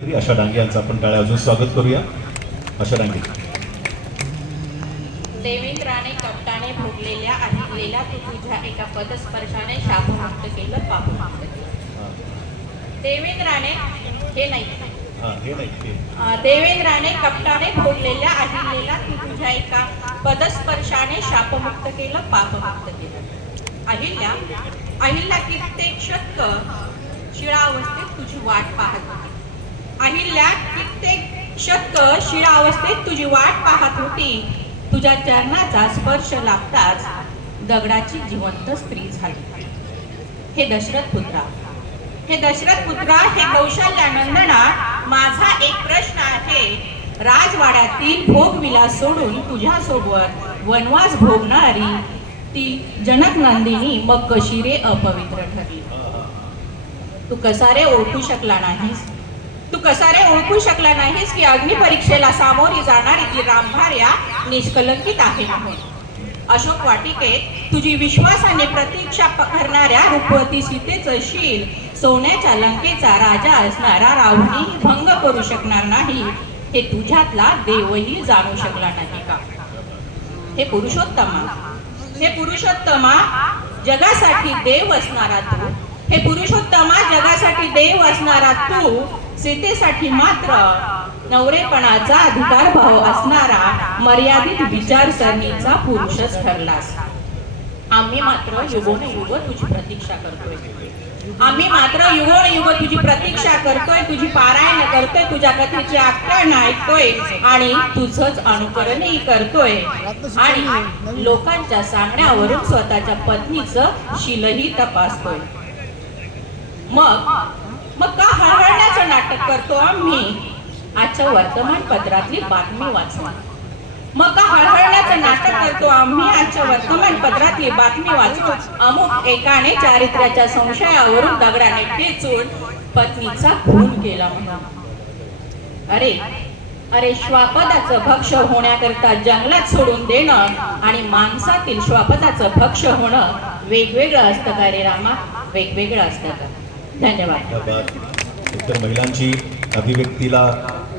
आशा डांगे यांचं आपण टाळ्या अजून स्वागत करूया. आशा डांगे. देवेंद्राने कपटाने भोगलेल्या आणलेल्या तू तुझ्या एका पदस्पर्शाने शापमुक्त केलं पापमुक्त देवेंद्राने हे नाही. देवेंद्राने कपटाने भोगलेल्या अहिल्याला तू तुझ्या एका पदस्पर्शाने शापमुक्त केलं पापमुक्त केलं. अहिल्या अहिल्या कित्येक शतक शिळावस्थेत तुझी वाट पाहत होती. अहिल्या कित्येक शतक शिळावस्थेत तुझी वाट पाहत होती. तुझ्या चरणाचा स्पर्श लागताच दगडाची जिवंत स्त्री झाली. हे दशरथ पुत्रा. हे दशरथ पुत्रा हे कौशल्यानंदना माझा एक प्रश्न आहे. राजवाड्यातील भोगविलास सोडून तुझ्यासोबत वनवास भोगणारी ती जनक नंदिनी मग कशी रे अपवित्र ठरली? तू कसा रे ओळखू शकला नाहीस? तू कसा रे ओळखू शकला नाहीस की अग्निपरीक्षेला सामोरी जाणारी ती रामभार्या निष्कलंकित आहे? अशोक वाटिकेत तुझी विश्वासाने प्रतीक्षा प- करणाऱ्या रूपवती सीतेचं शील सोन्याच्या लंकेचा राजा असणारा राहुनी भंग करू शकणार नाही. हे तुझ्यातला देवही जाणू शकला नाही का? हे पुरुषोत्तमा हे पुरुषोत्तमा जगासाठी देव असणारा तू हे पुरुषोत्तमा जगासाठी देव असणारा तू सीतेसाठी मात्र नवरेपणाचा अधिकार भाव असणारा मर्यादित विचारसरणीचा पुरुषच ठरलास. आम्ही मात्र युगोन युग तुझी प्रतीक्षा करतोय. आम्ही मात्र युगोन युग तुझी प्रतीक्षा करतोय तुझी पारायण करतोय तुझ्या कथेची आख्यान ऐकतोय आणि तुझंच अनुकरणही करतोय. आणि लोकांच्या सांगण्यावरून स्वतःच्या पत्नीचं शिलही तपासतोय. मग मग का हळहळण्याचं नाटक करतो आम्ही? आजच्या वर्तमानपत्रातली बातमी वाचून मग का हळहळण्याचं नाटक करतो आम्ही? आजच्या वर्तमानपत्रातली बातमी वाचून अमुक एकाने चारित्र्याच्या संशयावरून दगडाने टेचून पत्नीचा खून केला म्हणून अरे अरे श्वापदाचं भक्ष होण्याकरता जंगलात सोडून देणं आणि माणसातील श्वापदाचं भक्ष होणं वेगवेगळं असतं का रे रामा? वेगवेगळं असतं का? धन्यवाद. धन्यवाद. महिलांची अभिव्यक्तीला